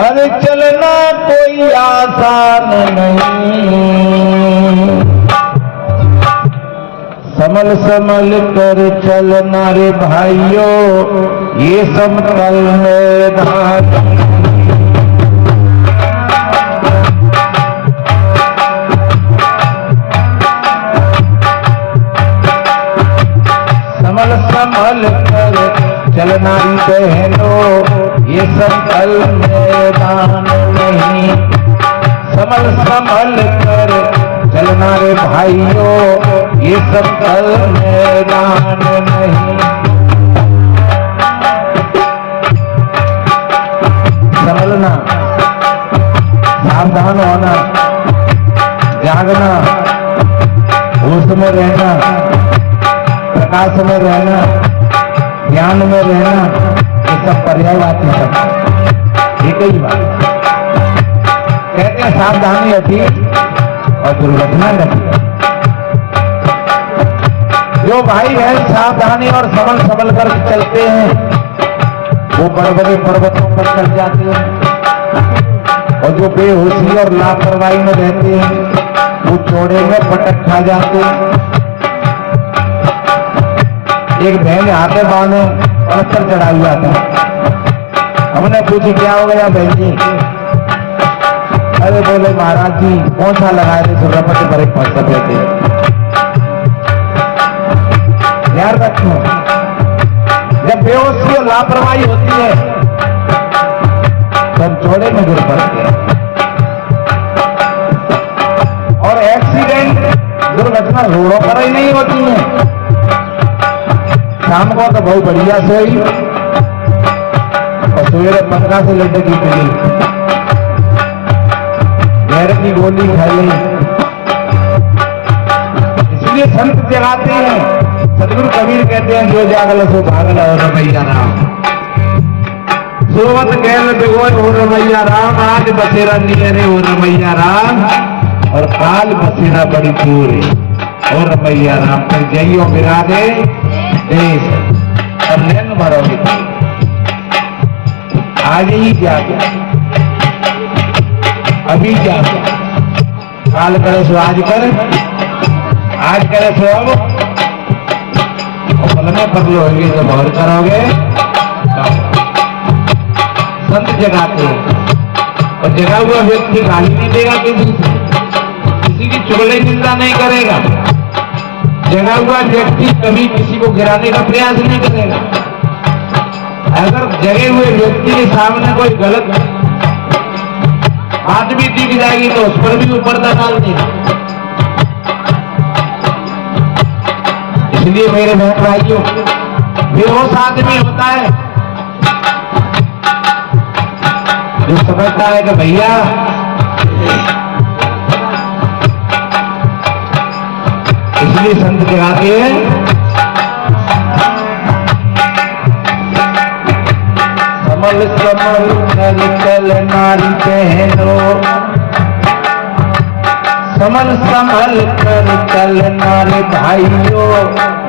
अरे चलना कोई आसान नहीं, संभल संभल कर चलना रे भाइयों, ये समतल मैदान। संभल संभल कर चलना रे बहनों, ये समतल मैदान नहीं। संभल संभल कर चलना रे भाइयों, ये समतल मैदान नहीं। संभलना, सावधान होना, जागना, होश में रहना, प्रकाश में रहना, ज्ञान में रहना, ये सब पर्यायवाची शब्द। एक ही बात कहते हैं, सावधानी अति और दुर्घटना नहीं। जो भाई बहन सावधानी और संभल संभल कर चलते हैं, वो बड़े बड़े पर्वतों पर चढ़ जाते हैं, और जो बेहोशी और लापरवाही में रहते हैं, वो चौड़े में पटक खा जाते हैं। एक बहन हाथे बांधे पत्थर चढ़ा हुआ था, हमने पूछी क्या हो गया बहन जी? अरे बोले महाराज जी पोंछा लगाए थे, सुरपट पर एक पत्थर थे। ध्यान रखो, जब बेहोशी और लापरवाही होती है तो हम चौड़े में गिर पड़ते हैं, और एक्सीडेंट दुर्घटना रोडों पर ही नहीं होती है। शाम को तो बहुत बढ़िया सोई और सवेरे 15 से लड्डे की पी, गैर की गोली खाई। इसलिए संत जगाते हैं, सदगुरु कबीर कहते हैं, जो जागल सो भागल और रमैया राम, सोवत गैल बेगोय हो रमैया राम, आज बसेरा नियरे हो रमैया राम, और काल बसेरा बड़ी दूर हो रमैया राम। फिर जइयो बिरादे देश, अब नैन मरोगे आज ही जागो, अभी जागो। काल करे सो आज कर, आज करे सो अब, और पलने पगल होंगे तो बहुत करोगे। संत जगाते हैं, और जगा हुआ व्यक्ति गाली नहीं देगा किसी की चुगली निंदा नहीं करेगा। जगा हुआ व्यक्ति कभी किसी को गिराने का प्रयास नहीं करेगा। अगर जगे हुए व्यक्ति के सामने कोई गलत बात भी दिख जाएगी तो उस पर भी वो पर्दा डाल देगा। इसलिए मेरे बहन भाइयों, बेहोश आदमी होता है जो समझता है कि भैया इसलिए संत जगाते हैं, संभल संभल कर चलना रे बहनों, संभल संभल कर चलना रे भाइयों,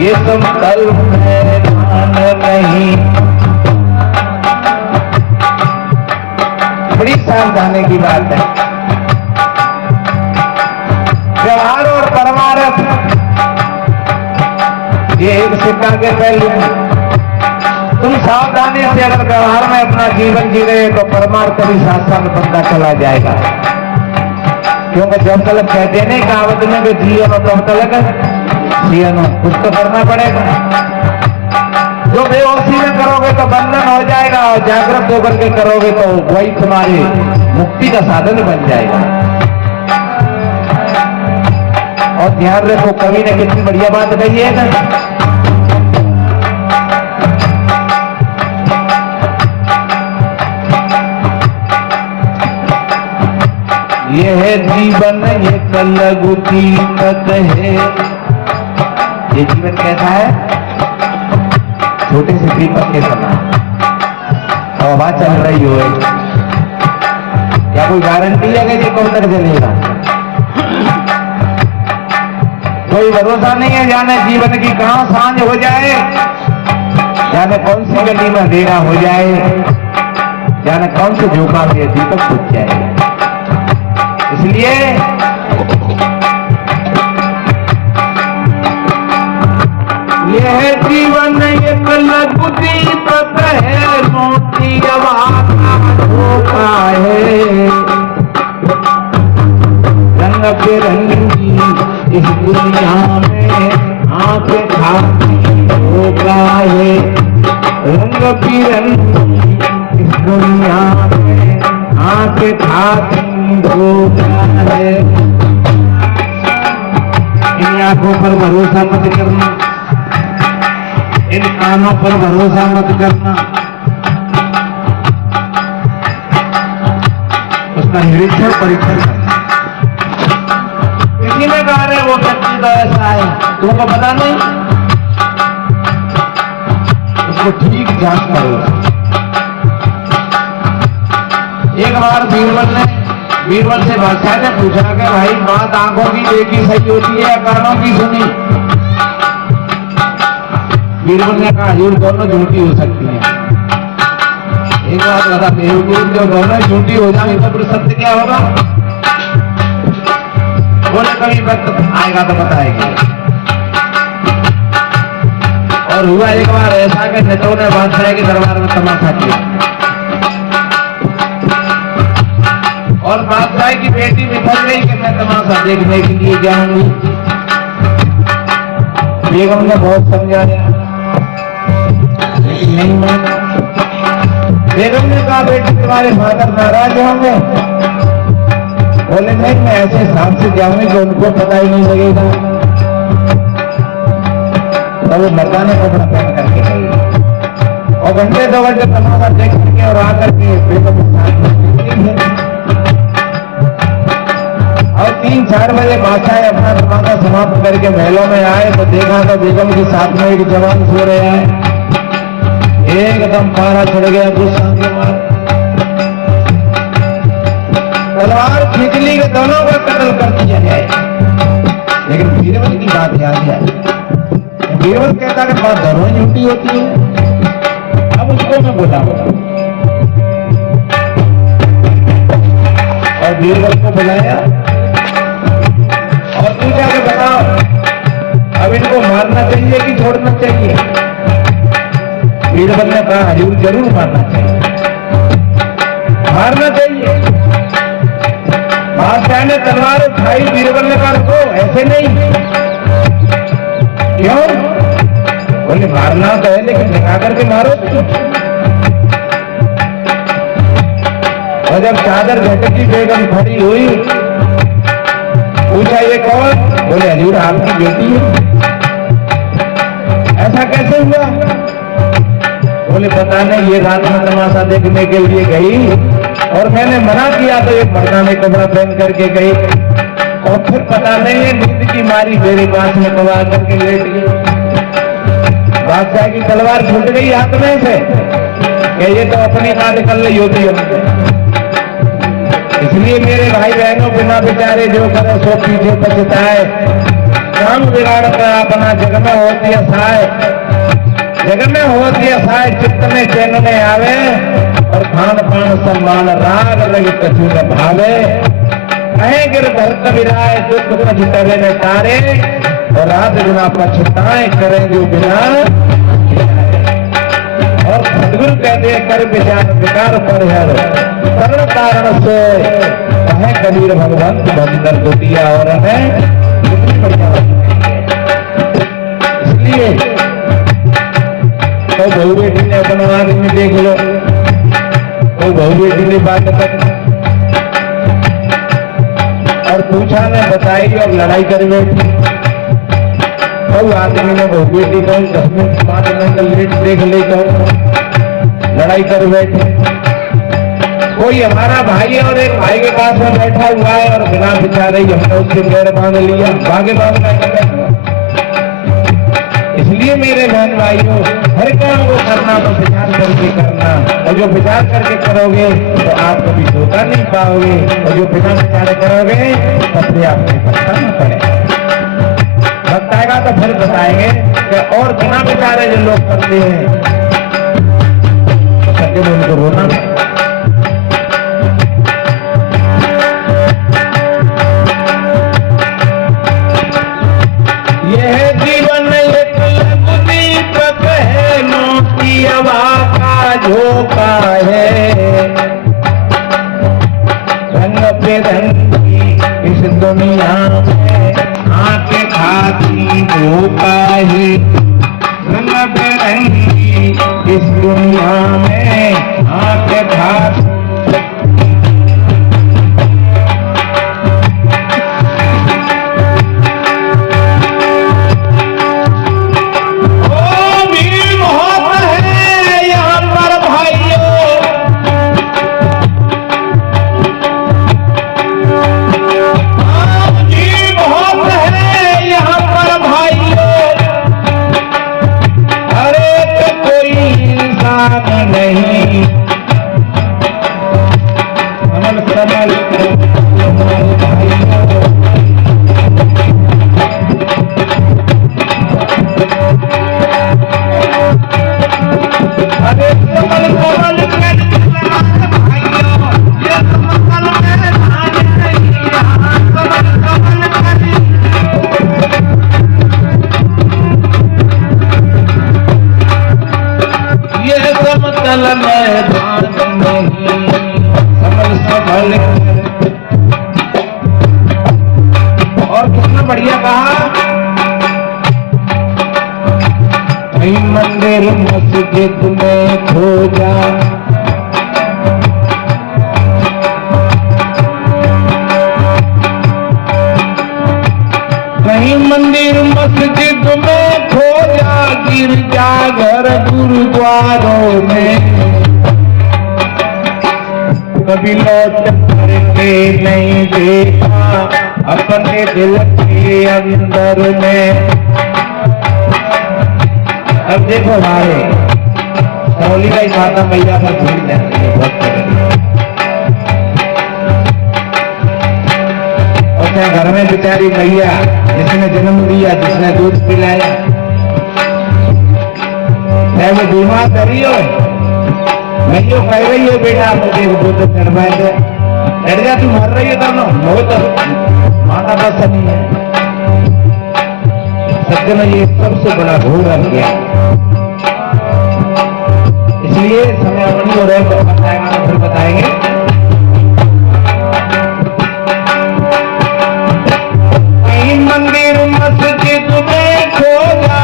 ये समतल मैदान नहीं। बड़ी सावधानी की बात है। व्यवहार और परमार्थ ये एक सिक्का के पहलू हैं। तुम सावधानी से अगर व्यवहार में अपना जीवन जी रहे तो परमार्थ भी साथ साथ बनता चला जाएगा। क्योंकि जब तक कहते नहीं कहावत में कि जियो नो तब तक जियो नो, कुछ तो करना पड़ेगा। जो बेहोशी में करोगे तो बंधन हो जाएगा, और जागृत होकर के करोगे तो वही तुम्हारी मुक्ति का साधन बन जाएगा। और ध्यान रखो, कवि ने कितनी बढ़िया बात कही है ना, ये है जीवन ये लघु दीपक है। ये जीवन कैसा है? छोटे से दीपक के समान। हवा चल रही हो, क्या कोई गारंटी है कि ये कब तक जलेगा? कोई भरोसा नहीं है। जाने जीवन की कहां सांझ हो जाए, जाने कौन सी गली में अंधेरा हो जाए। जाने कौन से झोंका में दीपक बुझ जाएगा। इसलिए यह जीवन एक लघु दीपक है, मोती आवाज धोखा है, रंग बिरंगी इस दुनिया में आंख खाती धोखा है, रंग बिरंगी इस दुनिया में आंख खाती धोखा है। इन आंखों पर भरोसा मत करना, इन कानों पर भरोसा मत करना, उसका निरीक्षण परीक्षण करना। किसी ने कहा रे वो व्यक्ति तो ऐसा है, तुमको पता नहीं, उसको ठीक जांच करो। एक बार बीरबल से बादशाह ने पूछा कि भाई बात आंखों की देखी सही होती है या कानों की सुनी? बीरबल ने कहा हजूर दोनों झूठी हो सकती हैं। एक बात बता, बेवकूफ जो दोनों झूठी हो जाए तो फिर सत्य क्या होगा? बोले कभी वक्त आएगा तो बताएंगे। और हुआ एक बार ऐसा कि नेताओं ने बादशाह के दरबार में तमाशा किया और बादशाह की बेटी बिफर गई कि मैं तमाशा देखने के लिए जाऊंगी। बेगम ने बहुत समझाया लेकिन नहीं माना। बेगम ने कहा बेटी तुम्हारे फादर नाराज होंगे? बोले नहीं, मैं ऐसे हिसाब से जाऊंगी कि उनको पता ही नहीं लगेगा। तो वो मर्दाने कपड़ा पहन करके गई और घंटे 2 घंटे तमाशा देख करके और आकर के बेगम और 3-4 बजे बादशाह अपना तमाशा समाप्त करके महलों में आए तो देखा तो बेगम के साथ में एक जवान सो रहे हैं। एकदम पारा चढ़ गया गुस्सा के मार, तलवार खींच ली कि दोनों का कत्ल कर दिया जाए। लेकिन बीरबल की बात याद है, बीरबल कहता कि बात दोनों झूठी होती है। अब उसको मैं बोला और बीरबल को बुलाया और पूछा कि बताओ अब इनको मारना चाहिए कि छोड़ना चाहिए? बीरबल ने कहा हजूर जरूर मारना चाहिए, मारना चाहिए। बादशाह ने तलवार उठाई, बीरबल ने कहा रुको, ऐसे नहीं। क्यों? बोले मारना तो है लेकिन दिखा करके मारो। और जब चादर झटकी बेगम खड़ी हुई, पूछा ये कौन? बोले हजूर आपकी बेटी है। ऐसा कैसे हुआ? बोले पता नहीं, ये रात में तमाशा देखने के लिए गई और मैंने मना किया तो एक मर्दाने कपड़ा पहन करके गई और फिर पता नहीं है नींद की मारी मेरे पास में कबा करके लेट गई। बादशाह की तलवार छूट गई हाथ में से कि ये तो अपनी बात कर ली होती है। इसलिए मेरे भाई बहनों, बिना बेचारे जो करे सो पीछे पछताए, काम बिगाड़ कर अपना जग में होती है साय, जग में होती है साय, चित्त में चैन में आवे और खान पान सम्मान राग लग कछु न भावे। कहे गिरधर कबीराए दुख पछतावे न तारे और रात बिना पछताए करें जो बिना। और सदगुरु कहते कर विचार विकार पर करण कारण से कहे कबीर भगवंत भंगर दुतिया और इसलिए तो बहू बेटी ने अपने आदमी देख लो, तो बहू बेटी ने बात कर और पूछा ने बताई और लड़ाई कर बैठी। तो आदमी ने बहू बेटी को 10 मिनट 5 मिनट लेट देख ले तो लड़ाई कर बैठे। कोई हमारा भाई और एक भाई के पास में बैठा हुआ है और बिना बेचारे हमने उसके पैर बांध लिया, भागे बांधना कर। इसलिए मेरे बहन भाइयों, हर काम को करना तो विचार करके करना, और जो विचार करके करोगे तो आप कभी धोखा नहीं पाओगे, और जो बिना विचार करोगे तब आपको बताना पड़ेगा। बताएगा तो फिर बताएंगे कि और बिना विचारे जो लोग करते हैं तो सत्य में उनको रोना जंगल मैदान नहीं, संभल संभल कर। और कितना बढ़िया कहा, कहीं मंदिर मस्जिद में खो जा, कहीं मंदिर मस्जिद में खो जा, गिरजा घर गुरुद्वारों में, कभी लौट करके नहीं देखा अपने दिल के अंदर में। अब देखो भाई, सरौली का माता मैया पर भीड़ रहती है बहुत करेगी, और क्या घर में बेचारी मैया जिसने जन्म दिया, जिसने दूध पिलाया, चाहे वो बीमार करी हो, नहीं हो कह रही है बेटा मुझे दूध चढ़वाए थे, डर जा तू मर रही है दोनों, वो तो माता बस नहीं है। सत्य में ये सबसे बड़ा भूल रख गया, इसलिए समय अपनी हो रहे बताएगा तो फिर बताएंगे। कहीं मंदिर मस्जिद में खो जा,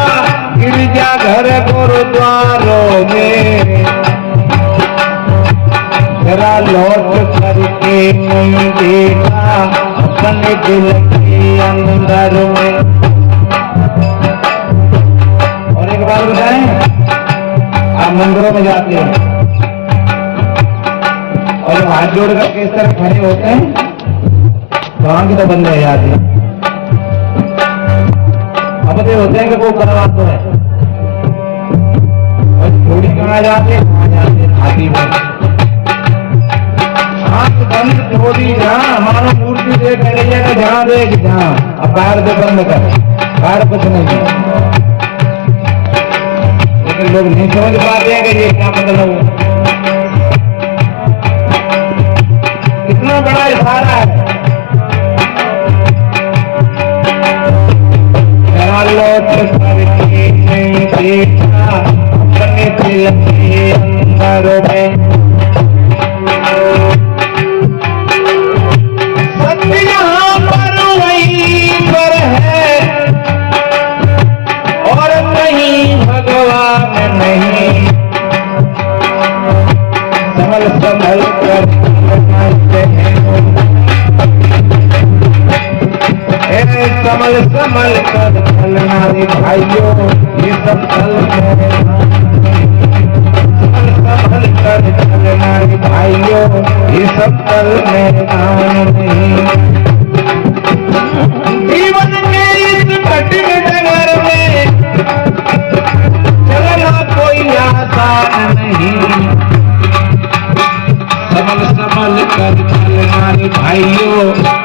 गिरजा घर गुरुद्वारों में, जरा लौट करके नहीं देखा अपने दिल के अंदर में। और एक बात बताएं, आप मंदिरों में जाते हैं और हाथ जोड़ करके इस तरह खड़े होते हैं तो आंख तो बंद रह जाती है। अब तो होते हैं कि वो करवाते तो है, और थोड़ी कहाँ जाते हाथी में, आंख बंद थोड़ी जहाँ मानो मूर्ति देख रही है, जहाँ देख जहाँ, अब बाहर से बंद कर, बाहर कुछ नहीं है। लेकिन लोग नहीं समझ पाते हैं कि ये क्या मतलब है, कितना बड़ा इशारा है। लौट करके नहीं देखा अपने दिल के अंदर में, सत्य यहाँ पर वहीं पर है और कहीं भगवान नहीं। संभल संभल कर चलते हैं, संभल संभल कर चलना रे भाइयों, ये सब चल संभल संभल कर चलना रे भाइयों, ये सब चल मैदान नहीं। जीवन के इस कठिन डगर में चलना कोई आसान नहीं, संभल संभल कर चलना रे भाइयों।